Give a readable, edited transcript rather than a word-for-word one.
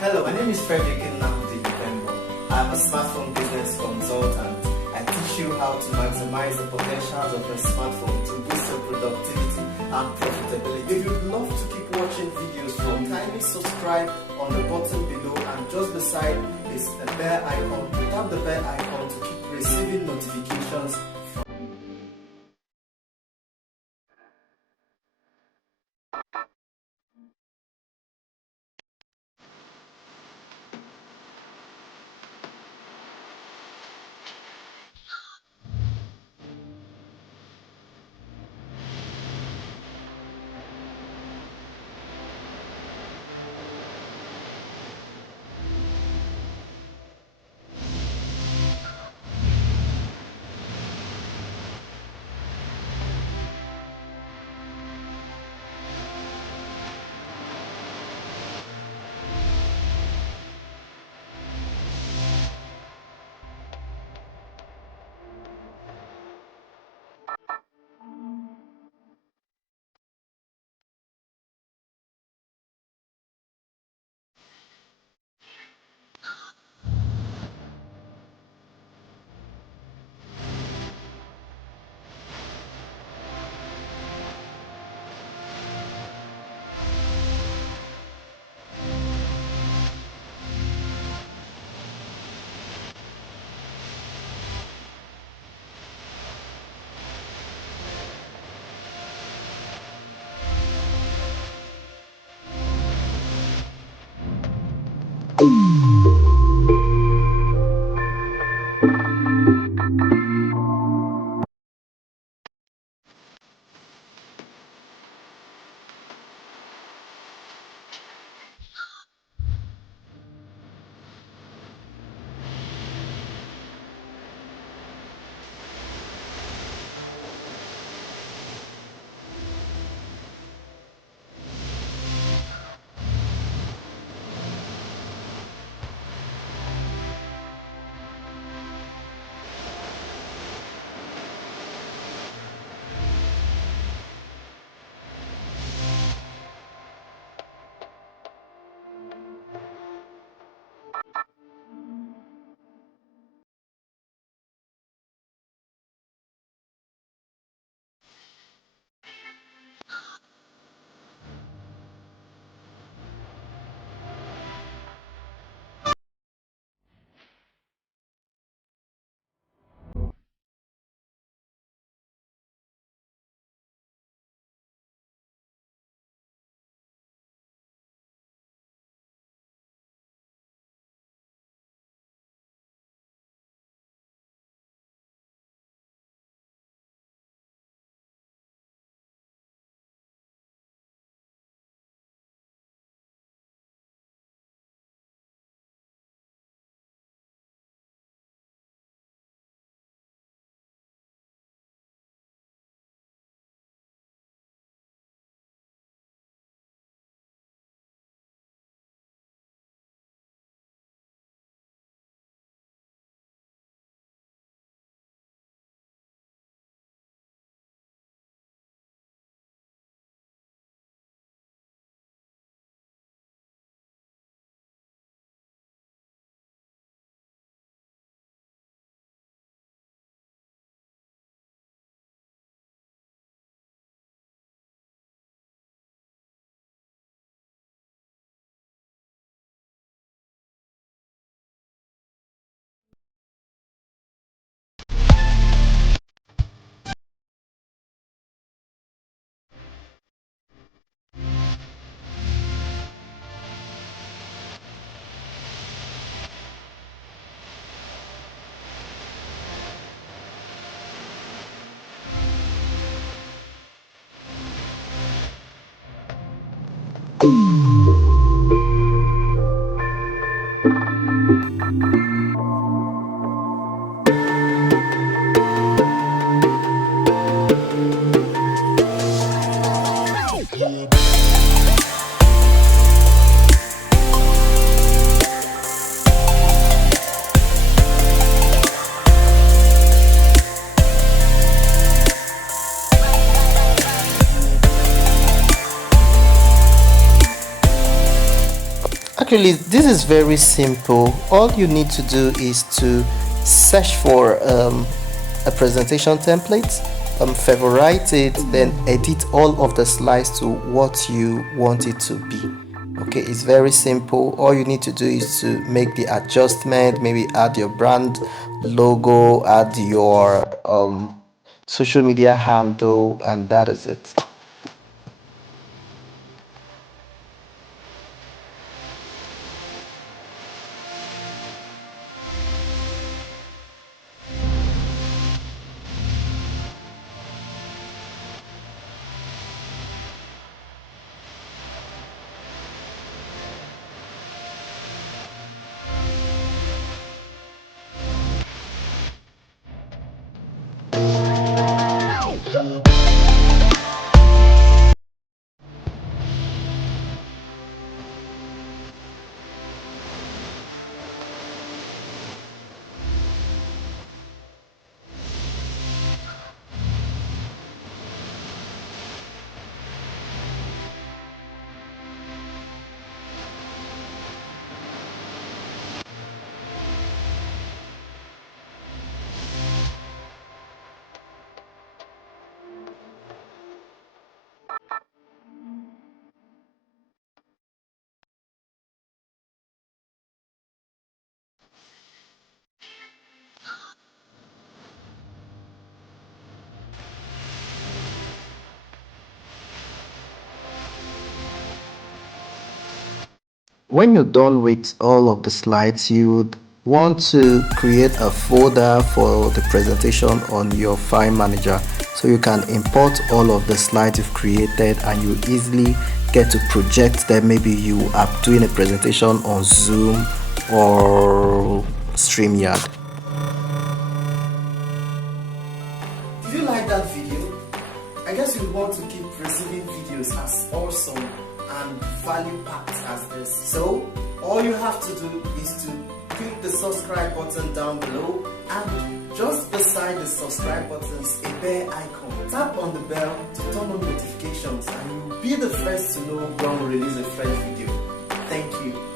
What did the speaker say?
Hello, my name is Frederick Nnamdi Dipembo. I'm a smartphone business consultant. I teach you how to maximize the potentials of your smartphone to boost your productivity and profitability. If you'd love to keep watching videos from, kindly subscribe on the button below, and just beside is a bell icon. Tap the bell icon to keep receiving notifications. Actually, this is very simple. All you need to do is to search for a presentation template, favorite it, then edit all of the slides to what you want it to be. Okay, it's very simple. All you need to do is to make the adjustment, maybe add your brand logo, add your social media handle, and that is it. When you're done with all of the slides, you would want to create a folder for the presentation on your file manager so you can import all of the slides you've created and you easily get to project them. Maybe you are doing a presentation on Zoom or StreamYard. Did you like that video? I guess you want to keep receiving videos as awesome and value-packed as this. So, all you have to do is to click the subscribe button down below, and just beside the subscribe button is a bell icon. Tap on the bell to turn on notifications and you'll be the first to know when we release a fresh video. Thank you.